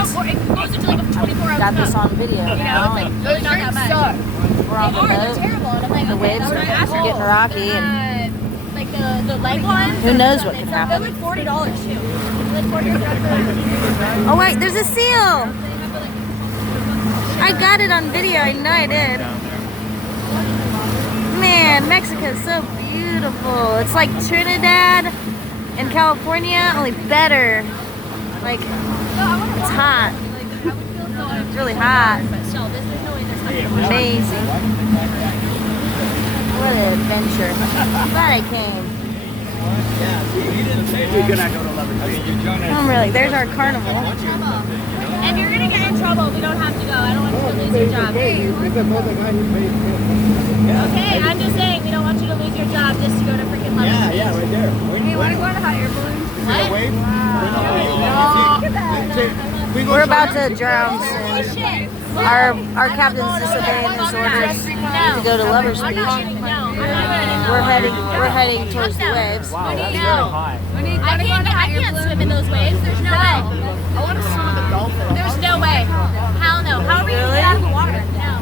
It's, it goes into like a 24-hour got this on video You know, now. it's like really not that much. We're on the They're boat. terrible. And I'm like, The okay, waves that's are what I asked getting for. rocky, and Like the leg ones. who knows what could They're happen. like $40 too. Like $40. Oh wait, there's a seal. I got it on video. I know I did. Man, Mexico's so beautiful. It's like Trinidad and California, only better. Like, it's hot. It's really hot. Amazing. What an adventure. I'm glad I came. I'm really, there's our carnival. If you're gonna get in trouble, we don't have to go. I don't want you to lose your job. Okay, I'm just saying we don't want you to lose your job just to go to freaking Lovers Beach. Yeah, right there. Hey, want to go on a hot air balloon? What? We're about to drown soon. Our captain's disobeying his orders to go to Lovers Beach. We're heading towards the waves. Wow, that's really high. I can't swim in those waves. There's no way. I want to swim with the dolphin. There's no way. Hell no. How are we gonna get out of the water? No.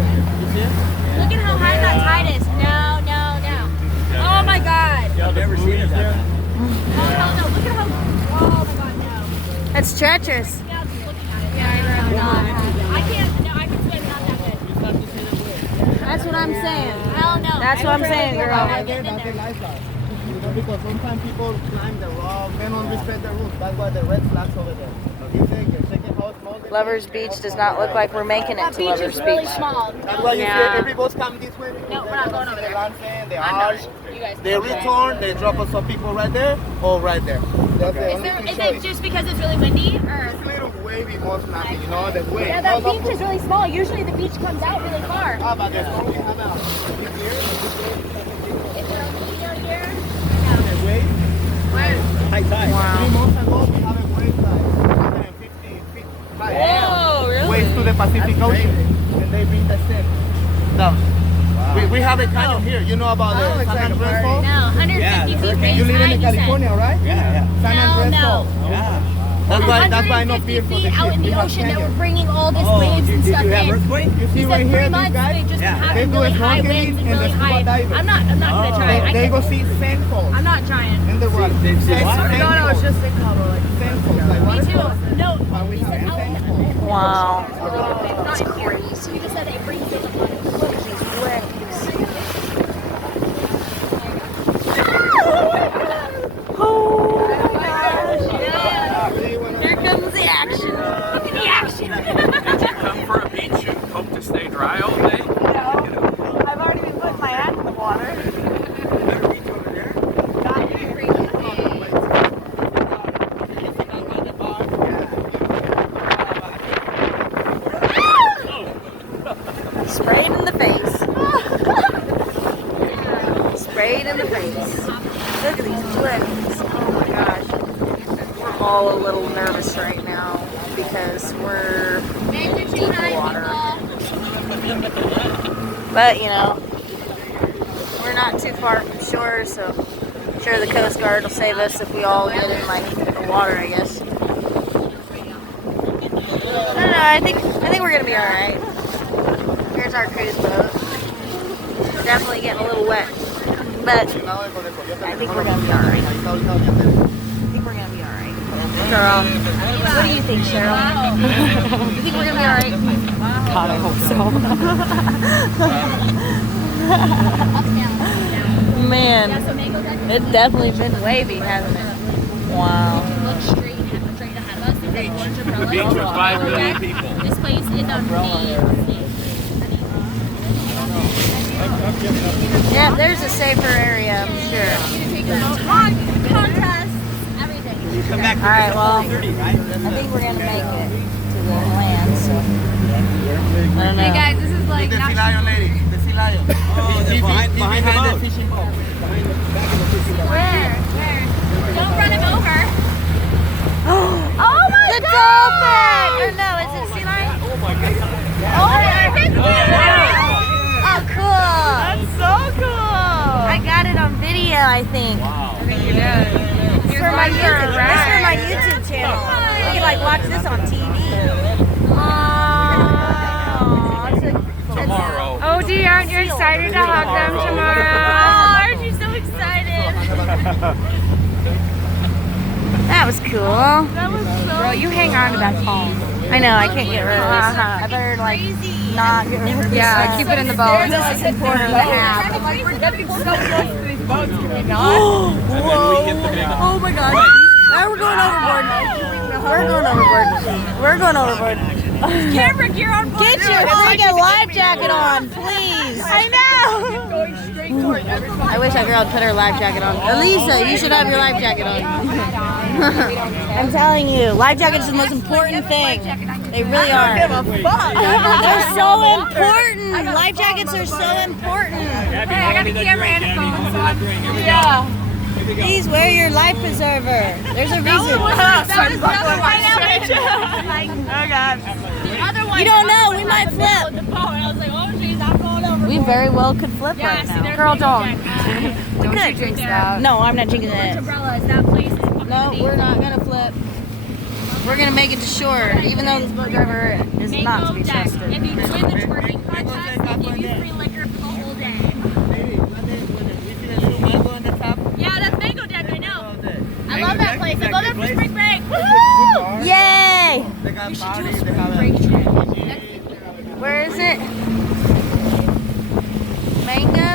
Look at how high that tide is. No. Oh my god. I've never seen it there. Oh hell no. Look at how. Oh my god, no. It's treacherous. Yeah, just looking at it. Yeah, I can't. No, I can swim. Not that good. That's what I'm saying. Hell no. That's what I'm saying, girl. I'm getting in there. Because sometimes people climb the rock, they don't respect the rules. That's why the red flags over there. You take your second house. Lovers Beach does not look like we're making it That to beach Lovers is really Beach. small. That's why you Yeah. see every boat come this way. No, we're not going over there. They I'm arch, not. You guys. they return, they drop us some people right there or right there. That's the only Is choice. it just because it's really windy, or? It's a little wavy most nothing, you know, the wave. Yeah, that beach is really small. Usually the beach comes out really far. How about this? Only about here. Is there a beach out here? The wave. High tide. Wow. 3 months ago, we have a wave like 150 feet high. Whoa, really? Waves to the Pacific Ocean. And they bring the same. No. We have a canyon here. You know about the San Andreas Falls? No, 150 feet range You live high, in you said. California, right? Yeah, San Andreas No. Falls. yeah. That's why I know 150 fear for the feet out ship. in We the have ocean that canyon. were bringing all this Oh, waves and did stuff you have in. earthquake? You see He right said 3 here, these months they guys? just Yeah. have They do really high snorkeling winds and and really the scuba high. diving. I'm not gonna try. I They can't. go see sand falls I'm not trying. in the water. They see what? Sand falls. just thinking about like. Sand falls. Like Me waterfalls. too. No, But we he said have out in sand the falls. Wow. That's crazy. He just said it brings it up. Oh my gosh. Here comes the action. Look at the action. Did you come for a beach and hope to stay dry all day? No, I've already been putting my hand in the water. Sprayed in the face. Sprayed in the face. Look at these flips. Oh my gosh. We're all a little nervous right now because we're deep in the water. But you know, we're not too far from shore, so I'm sure the Coast Guard will save us if we all get in like the water, I guess. I don't know, I think we're gonna be alright. Here's our cruise boat. Definitely getting a little wet, but I think we're gonna be alright. I think we're gonna be alright. Girl, what do you think, Cheryl? You think we're gonna be alright? God, I hope so. Man, it's definitely been wavy, hasn't it? Wow. Look straight ahead of us. There's a orange umbrella. The beach with 5 million people. This place is amazing. Yeah, there's a safer area, I'm sure. Contests, everything. Come back Alright, well, 30, right? I think we're gonna make it to the land, so I don't know. Hey guys, this is like The sea lion lady. The sea lion. Oh, they're behind the boat. fishing boat. where? Don't run him over. Oh my the dolphin! Or no, is it sea lion? Oh my God. Oh, cool! That's so cool! I got it on video, I think. Wow. It's for my YouTube channel. watch this on TV. Tomorrow. Oh, Dee, aren't you excited to hug them tomorrow? Oh, aren't you so excited? That was cool. That was so Bro, you hang on to that phone. I know, I can't get rid of this. I better like not get rid of this. Yeah, keep it in the boat. This is important to have. Oh my god. Now we're going overboard. We're going overboard. We're going overboard. Cameron, you're on board. Get your freaking life jacket on, please. I know. I wish that girl would put her life jacket on. Elisa, you should have your life jacket on. I'm telling you, life jackets are the most important thing. They really are. They're so important. Life jackets are so important. Hey, I got the camera and the phone, so yeah. Please wear your life preserver. There's a reason. Oh god. The other one. You don't know. We might The flip. boat. I was like, oh jeez, I'm going over. We very well could flip Yeah, right see, now. there's Girl, the don't. deck. We Don't you could. drink that. No, I'm not drinking Porch that. umbrellas, that place is fucking No, amazing. we're not gonna flip. We're gonna make it to shore, even though this boat driver is not to be Mango deck. trusted. If you win the twerking contest, they give you free liquor for the whole day. Yeah, that's Mango Deck, I know. I love that place. I go there for spring break. Woohoo! Yay! We should do a spring break trip. Where is it? Mango?